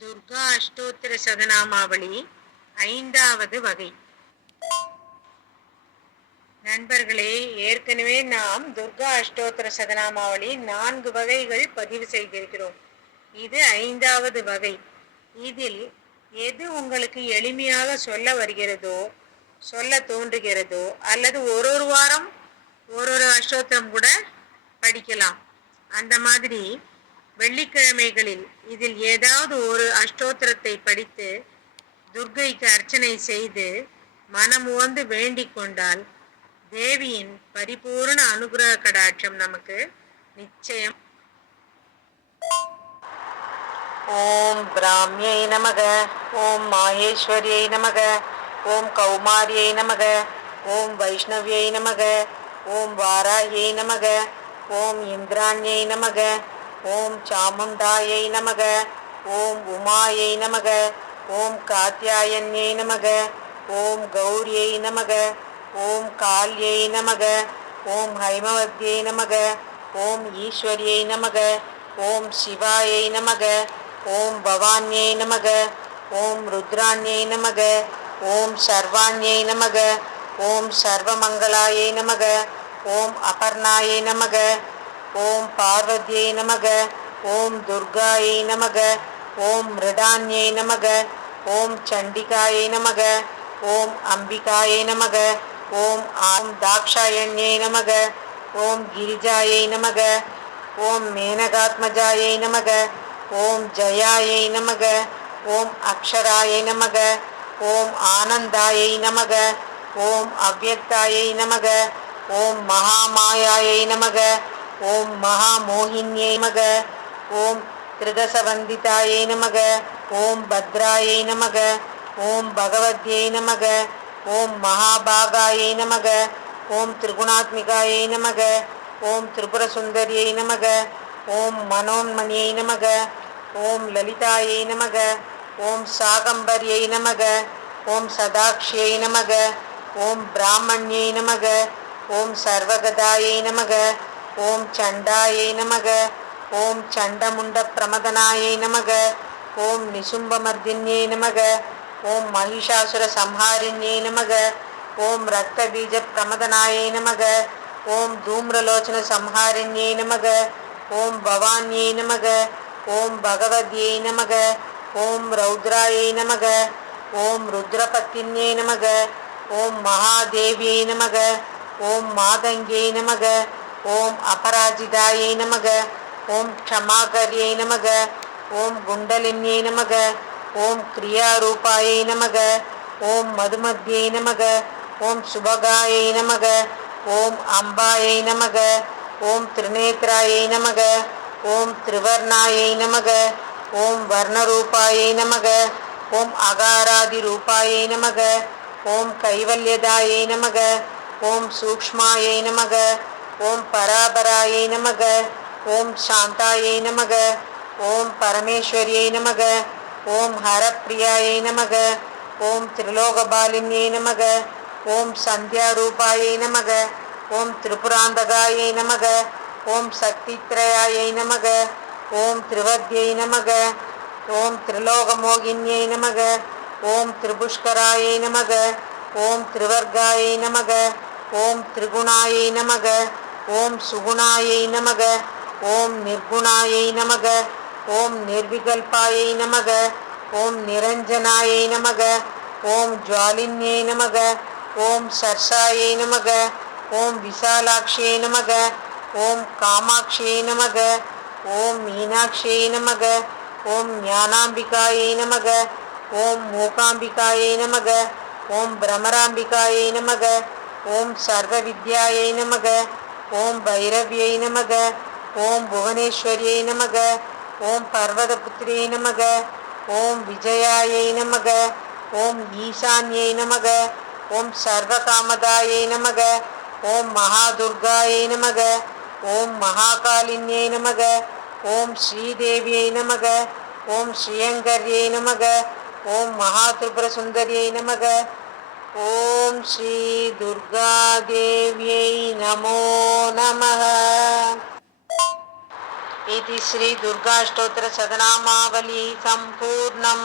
துர்கா அஷ்டோத்திர சதநாமாவளி ஐந்தாவது வகை. நண்பர்களே ஏற்கனவே நாம் துர்கா அஷ்டோத்திர சதநாமாவளி நான்கு வகைகள் பதிவு செய்திருக்கிறோம். இது ஐந்தாவது வகை. இதில் எது உங்களுக்கு எளிமையாக சொல்ல வருகிறதோ சொல்ல தோன்றுகிறதோ அல்லது ஒரு ஒரு வாரம் ஒரு ஒரு அஷ்டோத்திரம் கூட படிக்கலாம். அந்த மாதிரி வெள்ளிக்கிழமைகளில் இதில் ஏதாவது ஒரு அஷ்டோத்திரத்தை படித்து துர்க்கைக்கு அர்ச்சனை செய்து மனம் உவந்து வேண்டிக் கொண்டால் தேவியின் பரிபூர்ண அனுகிரக கடாட்சம் நமக்கு நிச்சயம். ஓம் பிராமியை நமக ஓம் மாகேஸ்வரியை நமக ஓம் கௌமாரியை நமக ஓம் வைஷ்ணவியை நமக ஓம் வாராயை நமக ஓம் இந்திராணியை நமக ஓம் சாமுண்டாயை நமக ஓம் உமாயை நமக ஓம் காத்தியாயன்யை நமக ஓம் கௌரியை நமக ஓம் கால்யை நமக ஓம் ஹைமவத்யை நமக ஓம் ஈஸ்வரியை நமக ஓம் சிவாயை நமக ஓம் பவான்யை நமக ஓம் ருத்ராண்யை நமக ஓம் சர்வாண்யை நமக ஓம் சர்வமங்களாயை நமக ஓம் அபர்ணாயை நமக ஓம் பார்வதியை நமக ஓம் துர்காயை நமக ஓம் மிருடான்யை நமக ஓம் சண்டிகாயை நமக ஓம் அம்பிகாயை நமக ஓம் ஆம் தாக்ஷாயண்யை நமக ஓம் கிரிஜாயை நமக ஓம் மேனகாத்மஜாயை நமக ஓம் ஜயாயை நமக ஓம் அக்ஷராயை நமக ஓம் ஆனந்தாயை நமக ஓம் அவ்வக்தாயை நமக ஓம் மகாமாயாயை நமக ஓம் மகாமோகின்யை நமக ஓம் திருதசவந்திதாயை நமக ஓம் பத்ராயை நமக ஓம் பகவத்யை நமக ஓம் மகாபாகாயை நமக ஓம் திரிகுணாத்மிகாயை நமக ஓம் திரிபுரசுந்தரியை நமக ஓம் மனோன்மணியை நமக ஓம் லலிதாயை நமக ஓம் சாகம்பரியை நமக ஓம் சதாக்ஷியை நமக ஓம் பிராமண்யை நமக ஓம் சர்வகதாயை நமக ஓம் சண்டாயை நமக ஓம் சண்டமுண்ட பிரமதனாயை நமக ஓம் நிசும்பமர்தின்யை நமக ஓம் மகிஷாசுர சம்ஹாரிண்யை நமக ஓம் ரக்தபீஜ பிரமதனாயை நமக ஓம் தூம்ரலோச்சன சம்ஹாரிண்யை நமக ஓம் பவான்யை நமக ஓம் பகவத்யை நமக ஓம் ரௌத்ராயை நமக ஓம் ருத்ரபத்தின்யை நமக ஓம் மகாதேவியை நமக ஓம் மாதங்கியை நமக ஓம் அபராஜிதாயை நமக ஓம் க்ஷமாகர்யை நமக ஓம் குண்டலின்யை நமக ஓம் கிரியாரூபாயை நமக ஓம் மதுமத்யை நமக ஓம் சுபகாயை நமக ஓம் அம்பாயை நமக ஓம் திருநேத்ராயை நமக ஓம் திரிவர்ணாயை நமக ஓம் வர்ணரூபாயை நமக ஓம் அகாராதி ரூபாயை நமக ஓம் கைவல்யதாயை நமக ஓம் சூக்ஷ்மாயை நமக ஓம் பராபராயை நமக ஓம் சாந்தாயை நமக ஓம் பரமேஸ்வரியை நமக ஓம் ஹரப்பிரியாயை நமக ஓம் திரிலோகபாலின்யை நமக ஓம் சந்தியாரூபாயை நமக ஓம் திரிபுராந்தகாயை நமக ஓம் சக்தித்ரயாயை நமக ஓம் திருவத்யை நமக ஓம் திரிலோகமோகின்யை நமக ஓம் திரிபுஷ்கராயை நமக ஓம் திரிவர்காயை நமக ஓம் திரிகுணாயை நமக ஓம் சுகுணாயை நமக ஓம் நிர்குணாயை நமக ஓம் நிர்விகல்பாயை நமக ஓம் நிரஞ்சனாயை நமக ஓம் ஜுவாலின்யை நமக ஓம் சர்ஷாயை நமக ஓம் விசாலாட்சியை நமக ஓம் காமாட்சியை நமக ஓம் மீனாட்சியை நமக ஓம் ஞானாம்பிகாயை நமக ஓம் மூகாம்பிகாயை நமக ஓம் பிரமராம்பிகாயை நமக ஓம் சர்வ வித்யாயை நமக ஓம் பைரவியை நமக ஓம் புவனேஸ்வரியை நமக ஓம் பர்வதபுத்திரியை நமக ஓம் விஜயாயை நமக ஓம் ஈசான்யை நமக ஓம் சர்வகாமதாயை நமக ஓம் மகாதுர்காயை நமக ஓம் மகாகாலின்யை நமக ஓம் ஸ்ரீதேவியை நமக ஓம் ஸ்ரீயங்கர்யை நமக ஓம் மகாதிரிபுர சுந்தரியை நமக ஓம் ஸ்ரீ துர்காதேவியை நமோ நமः इति श्रीदुर्गाष्टोत्तरशतनामावली सम्पूर्णम्